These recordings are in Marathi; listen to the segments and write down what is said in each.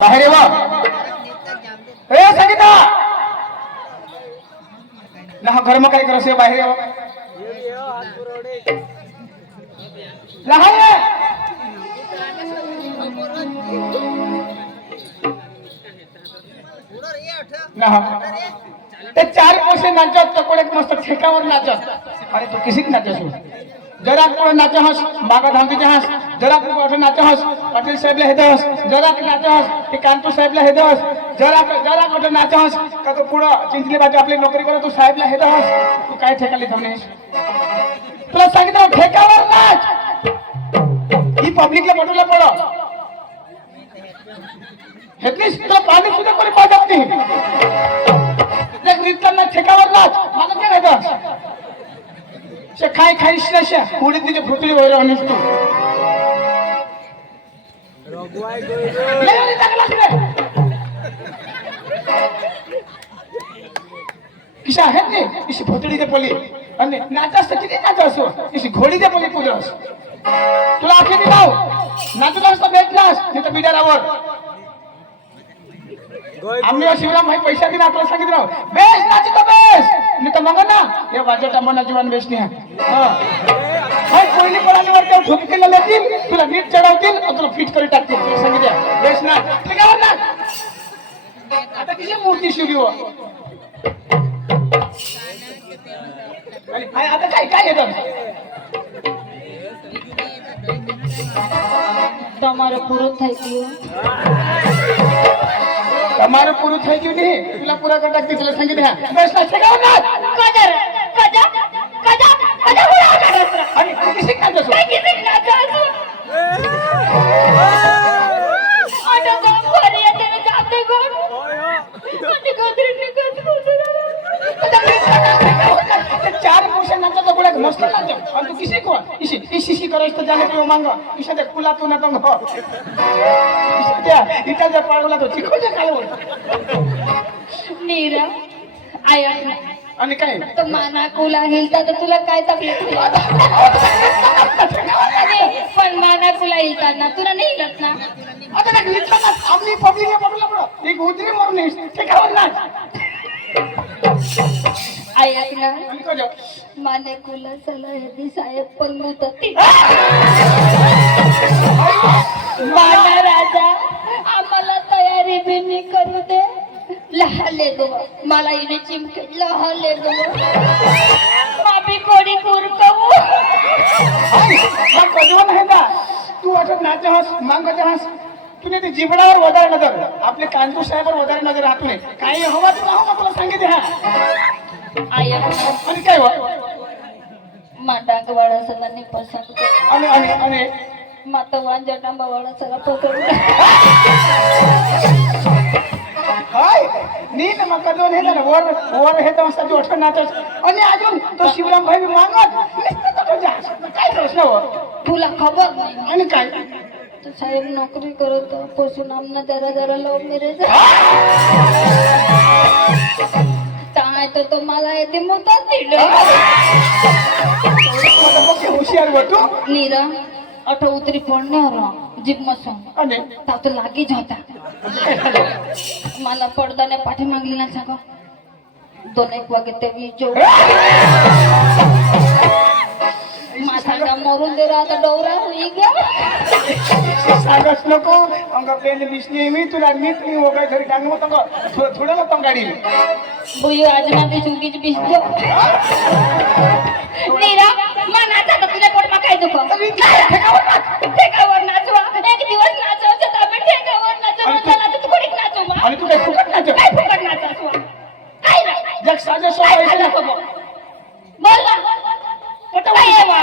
बाहेर येवा ए संगीता ना घर में काय करसे बाहेर येवा लहान ये ना ते चार पैसे नाचत तो कोण मस्त ठेकावर नाचत अरे तू किसी नाचस जरा कोण नाचहस मागा धांगीचे हस जरा कोण नाचहस पाटील साहेबला हेदस जरा नाचहस ते कांतू साहेबला हेदस जरा कोण नाचहस का तो पुढं चिंचली बाजू आपली नोकरी करत तू साहेबला हेदस तू काय ठेकाली थांबणे तुला सांगितलं ठेकावर नाच ही पब्लिकला पटवलं पड हेतलीस तुला पाणी सुद्धा कोणी पाजत नाही जग रितकांना ठेकावर नाच मला काय हेदस से खाई खाईस ना से उडीद नीचे फुटली वगैरे आणस तू ले टाकला रे किसा आहे ने इसी फुटली दे पली आणि नाचस किती नाचस इसी घोडी दे पली पुजस तुला आखी लाव नाचलास तर भेटलास नाही तर बिडारावर आम्ही शिवराम भाई पैसा दिन आपल्याला सांगितलं बेस नाचतो बेस नाही तर मग ना हे वाजत आम्हाला जीवन बेसनी आहे पहिली पळालीवर त्या झोपकेला लेतील तुला नीट चढवतील आणि तुला फिट करून टाकतील सांगितलं बेस ना ठिकावर ना आता किती मूर्ती शिवली हो आता काय काय येतं તમારે પૂરું થઈ ગયું તમારે પૂરું થઈ ગયું નહીં પેલા પૂરા કરતા કિસલે સંગીત હે બસ ના ठेकावर ना કદર કજા કજા કજા ઉડા કદર आणि किसी काय दसो किती नाचायचं आता गम भरी येते जाते कोण कोणी गदरी निघत चार पुरुष नाचत तो गुडे मस्त नाचत आणि तू किसी कोण इसी करायचं तर जाने तू मांग इशा दे कुला तू ना तंग हो त्या इटा जे पाळला तो चिखो जे कालवल नीरा आया आणि काय तो माना कुला हिलता तर तुला काय तकलीफ होईल पण माना कुला हिलताना तुला नाही हिलत ना आता ना ग्लिचला ना आपली पब्लिक पडला पडो एक उतरी मरून ठेकावर नाच ऐक ना आणि काय माने कुला सला हे साहेब पण मुतती माना राजा आम्हाला तयारी बिनी करू दे लहाले गो मला इने चिमके लहाले गो मापी कोडी कुरकवू मग कजवण आहे का तू वाटत नाचहस मांगत हस तुने ते जीवनावर वदार नजर आपले कांतू साहेबावर वदार नजर राहतो नाही काही हवा तुला हवा तुला सांगितले हा आया आणि काय वा माटांग वाळा सलानी पसंत आणि आणि आणि माता वांजटा वाळा सला पसंत हाय नी ना मग कजवण हे ना वर हे तर मस्त जोठ नाचस आणि अजून तो शिवराम भाई मागत नुसतं तो जा काय प्रश्न हो तुला खबर नाही आणि काय तो साहेब नोकरी करत पासून आमना जरा जरा लव मेरे काय तो मला येते मुतात दिलं हुशियार होतो नीरा अठ उतरी पडणे हो जीप मसून आणि ता तो लागीच होता मला पडदाने पाठी मागली ना सांग 2-1 वागे ते विजो माथा मरून दे आता डोरा होई गया सांगस नको अंग प्लेन विषनी मी तुला नीट मी वगैरे घरी टांगू मग थोडं मग पंगाडी बुयो आज माझी चुकीची बिस्तो नीरा मनाचा तर तुला पोट काय दुखो ठेकावर नाचवा एक दिवस नाचव तर आपण ठेकावर नाचव चला तू कोणीच नाचव आणि तू काय फुकट नाचव काय फुकट नाचव काय नाही जग साजे सोय नको बोल ना काय आहे वा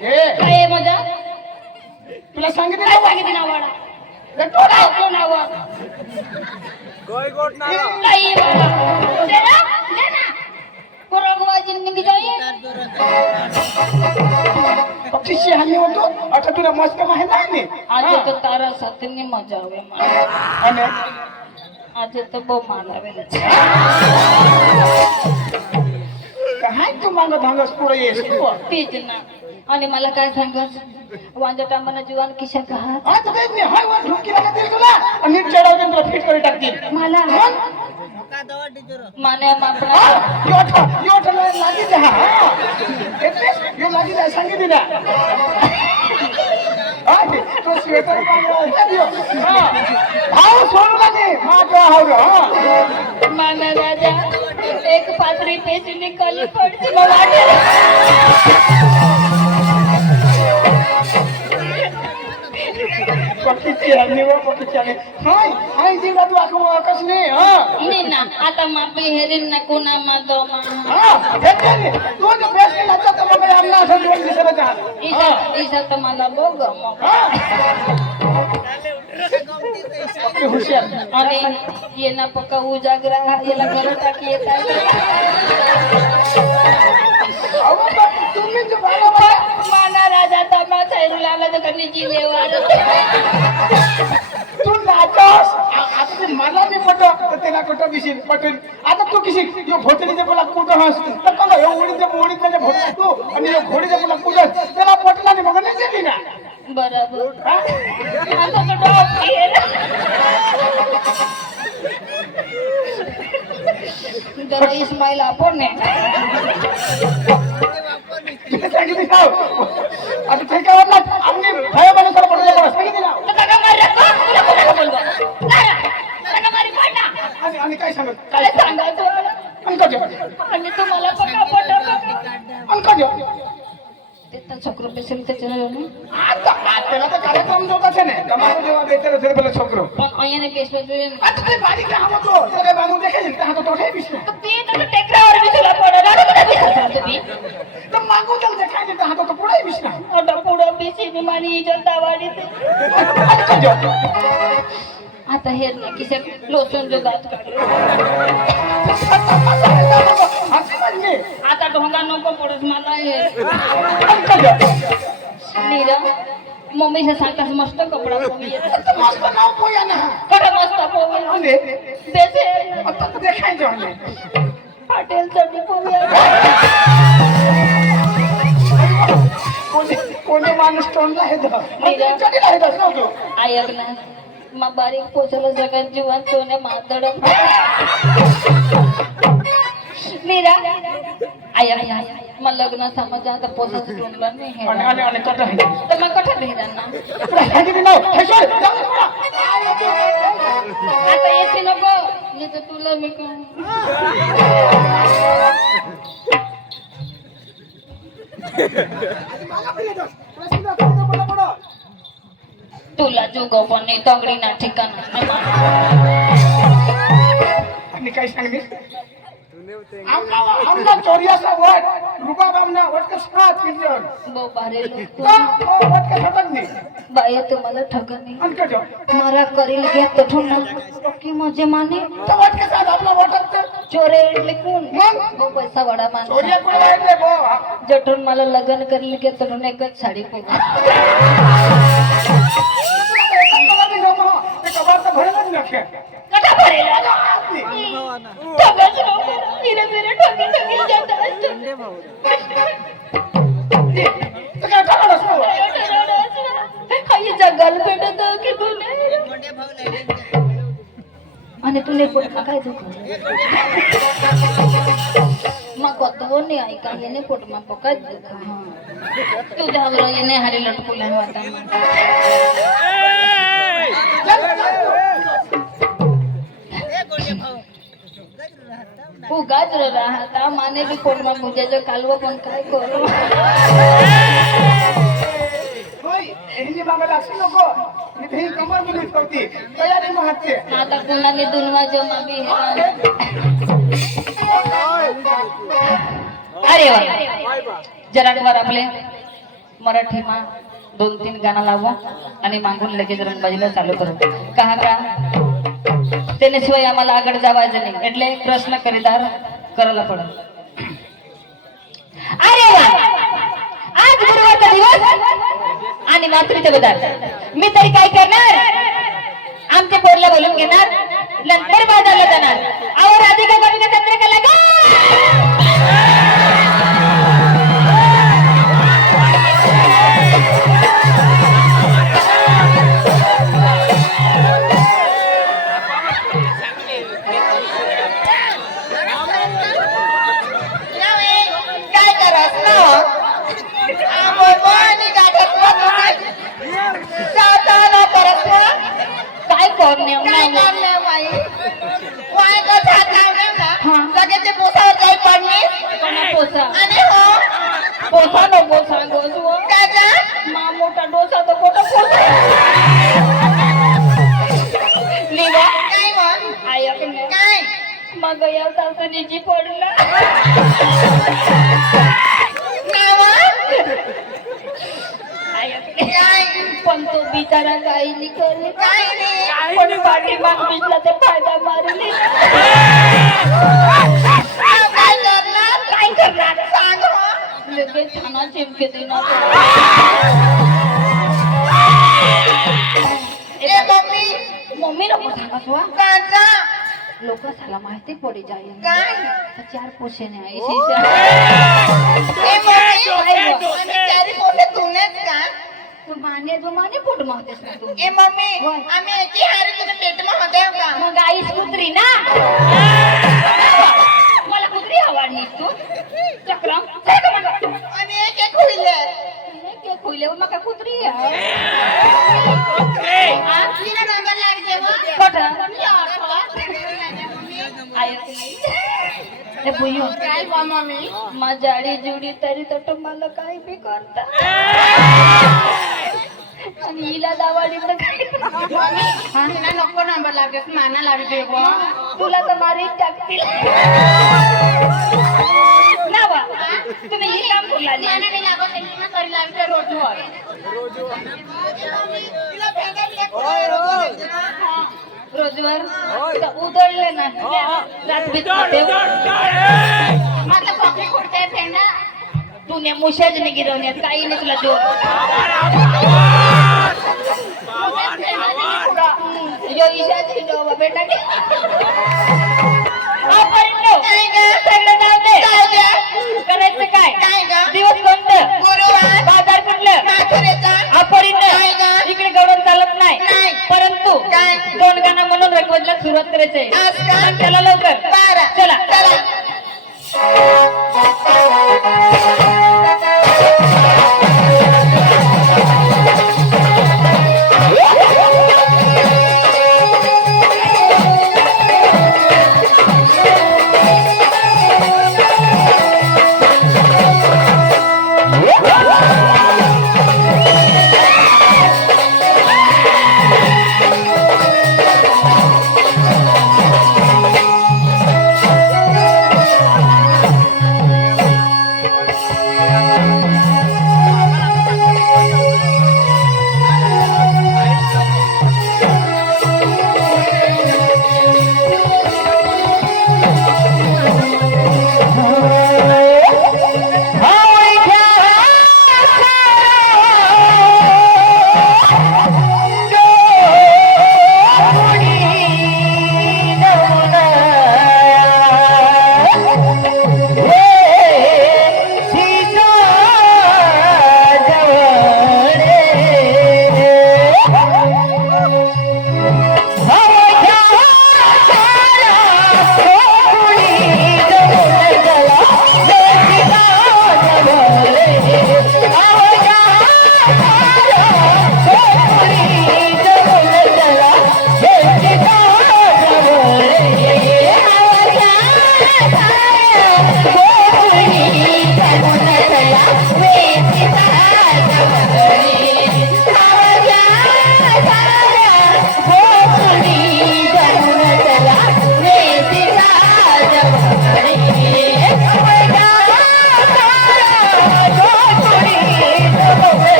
ए काय आहे मजा तुला सांगितलं काय ना सांगितलं ना वाडा टोला आपलं नाव गोय गोट ना काही दे ना कोरगवा जिंदगी जाई पक्षीशी हानी होतो आता तुला मस्त माहिती नाही आज तो तारा साथनी मजा आवे आणि आज तो बो मालावेला काय तू मागत धांगस पुढे येस तीच ना आणि मला काय सांगस वांजटा मला जीवन किशा कहा आज तेच नाही हाय वर ढुकी लागतील तुला आणि नीट चढवतील तुला फिट करून टाकतील मला मग? माने मापना योठ लागी दे हा एटलीस्ट यो लागी दे सांगितली ना हा तो स्वेटर भाव सोडू लागे माझा हाव हा माना राजा एक पात्री पेची निकाली पडती मग वाटेल पक्कीची आहे निवड पक्कीची आहे हाय हाय जीवा तू आखो आकाश ने हा निना आता मापी हेरिन ना कुना मा दो मा हा हे तू जो बेस्ट नाचा तर मग आमना असं जीवन दिसला चाहत ईसा तर मला बघ मग हुशार आणि ये ना पक्का उजागरा याला घर टाकी येतात तुम्ही जो बाबा माना राजा तमा छैरुला आला तर कधी जिलेवार तू नाचस आता ते मला बी पटो तर त्याला कुठं बिशील पटेल आता तू किशी यो भोटलीचे बोला कुठं हस तर कसा यो ओडीचे म्हणजे भोट तू आणि यो घोडीचे बोला कुठं त्याला पटला नाही मग नाही दिली ना बरोबर हा? आता तो डॉग जरा इस्माईल आपण सांगितली नाव आता ठेक्यावर ना आम्ही भया माणसाला पडले बघा सांगितली नाव आणि काय सांगत काय सांगायचं अंका देव आणि तुम्हाला पक्का पट अंका देव तिथं छोकरो बेसेल त्याच्या आता त्याला तर कार्यक्रम जो कसे नाही તમારો જેવા બેતર છે પેલો છોકરો पण અહીંયા બેસ આટલે બારી કામ હતો ત્યારે બાનું દેખાય ત્યાં તો ટોઠે બીસ ते तर टेकरावर बिसला पडला राडा बिसला तुम्ही તો માગો તો દેખાય ત્યાં તો પુડાઈ બીસ ના आता पुढं बिसी मी मानी इज्जत वाढी आता हे ना किसे लोचून जो गात काढले हाती म्हणजे आता ढोंगा नको पडत मला हे अंका देव नीरा मम्मी से सांगतास मस्त कपडा पोवी मस्त नाव पोया ना कडे मस्त पोवी आणि बेसे आता देखाय जो आणि पाटील चढी पोवी कोणी माणूस तोंडला आहे तो चढीला आहे तसं तो ऐक ना मग बारीक पोचलं सगळ्यात जीवन सोने मातड नीरा ऐक मग लग्न समज आता पोचत तोंडला नाही आणि कट आहे तर मग कठा भेदांना सांगितली नाव हे सोड आता येते नको नाही तर तुला मी तुला जोगो पण नाही तगडी ना ठिकाण आणि काय सांगली आमना चोरियाचा वट रुबाब आमना वट कसं किंजर बो बारे लोक वट कसं टाकली बाई तुम्हाला ठगणी अनका जो मारा करील घे तठून की मजे माने तो वट कसं आपला वट चोरे इडले कोण मग बो पैसा वडा मान चोरिया कोण वाईट रे बो जठून मला लग्न करील घे तठून एकच साडी पोच भरलं नखे कटा भरेला ठगच नको फिरे फिरे ठगी ठगी जाता तर काय ठरवलंस ना हाय जगल पेटत की तुने आणि तुने पोट काय दुख मग कतो नाही ऐका येणे पोट मा पकाय दुख तू धावलो येणे हरी लटकुला होता उगाच राहता माने बी कोण मग मुजाचं कालवं पण काय करू होय हिंदी मागे लागू नको मी ही कमर मुलीच होती तयारी मग हातचे आता कोणाने दुनवा जो माबी अरे वा जराडवर आपले मराठीमा 2-3 गाणं लावू आणि मागून लगेच रंगबाजीला चालू करू का त्याशिवाय आम्हाला आगड जावायचं नाही એટલે प्रश्न खरेदार करायला पडत अरे वा आज गुरुवारचा दिवस आणि मातृत्व पदार्थ मी तरी काय करणार आमच्या पोरला बोलून घेणार नंतर बाजारला जाणार आवर राधिका कविता चंद्रकला गा करणे काय करणार बाई वाय का झाड लावणार ना हा. लगेच ते पोसावर जाई पडणे पोसा आणि हो पोसा नको सांगू त्याच्या मा मोठा डोसा तर मोठा पोसा निघा काय मग ऐकणे काय मग या सासरीची पडला नावा ऐकणे काय पण तो बिचारा काही नाही करे काय नाही पण पाठी माग बिचला ते फायदा मारले काय करणार काय करणार सांग हो लगेच थाना चिमके देणार ए मम्मी मम्मी नको सांगा सुआ काचा लोक साला माहिती पडी जाईल काय चार पोषणे ए मम्मी आम्ही चारी पोटे तुनेच का तू माने पोट मागतेस ना तू ए मम्मी आम्ही एकी हारी तुझ्या पेटમાં होते का मग आईस कुत्री ना मला कुत्री आवडली तू चक्रम आणि एक एक होईले खोले मग काय कुत्री तिला नंबर लागते काय बा मम्मी माझ्याडी जुडी तरी तर मला काही बी करता आणि हिला दावाडी तर काही तिला नको नंबर लागते माना लागते तुला तर मारी टाकतील ना बा तुम्ही ही काम करू लागली माना नाही लागत त्यांनी करी लागते रोजवर तिला रोजवर उधळले ना रात्रीत आता कॉफी कुठे फेंडा तू ने मुशाजने गिरवण्यात काही नाही तुला जोर यो ईशाची डोबा बेटा सगळं जाऊ दे करायचं काय काय ग दिवस कोणतं गुरुवार बाजार कुठलं माथुरेचा काय ग? इकडे गवडून चालत नाही नाही. परंतु काय? दोन गाणं म्हणून रेकॉर्डला सुरुवात करायचंय आज का? चला लवकर बरं. चला चला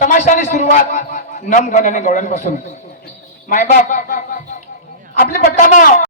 तमाशाने सुरुवात नम गणाने गवळ्यांपासून मायबाप आपले पट्टामा